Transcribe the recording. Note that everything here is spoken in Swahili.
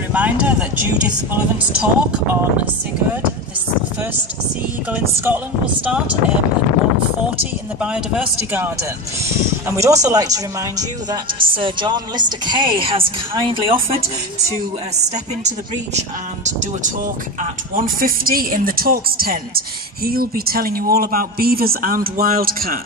a reminder that Judith Bullivant's talk on Sigurd, this first sea eagle in Scotland, will start at 1:40 in the Biodiversity Garden. And we'd also like to remind you that Sir John Lister Kay has kindly offered to step into the breach and do a talk at 1:50 in the Talks tent. He'll be telling you all about beavers and wildcats.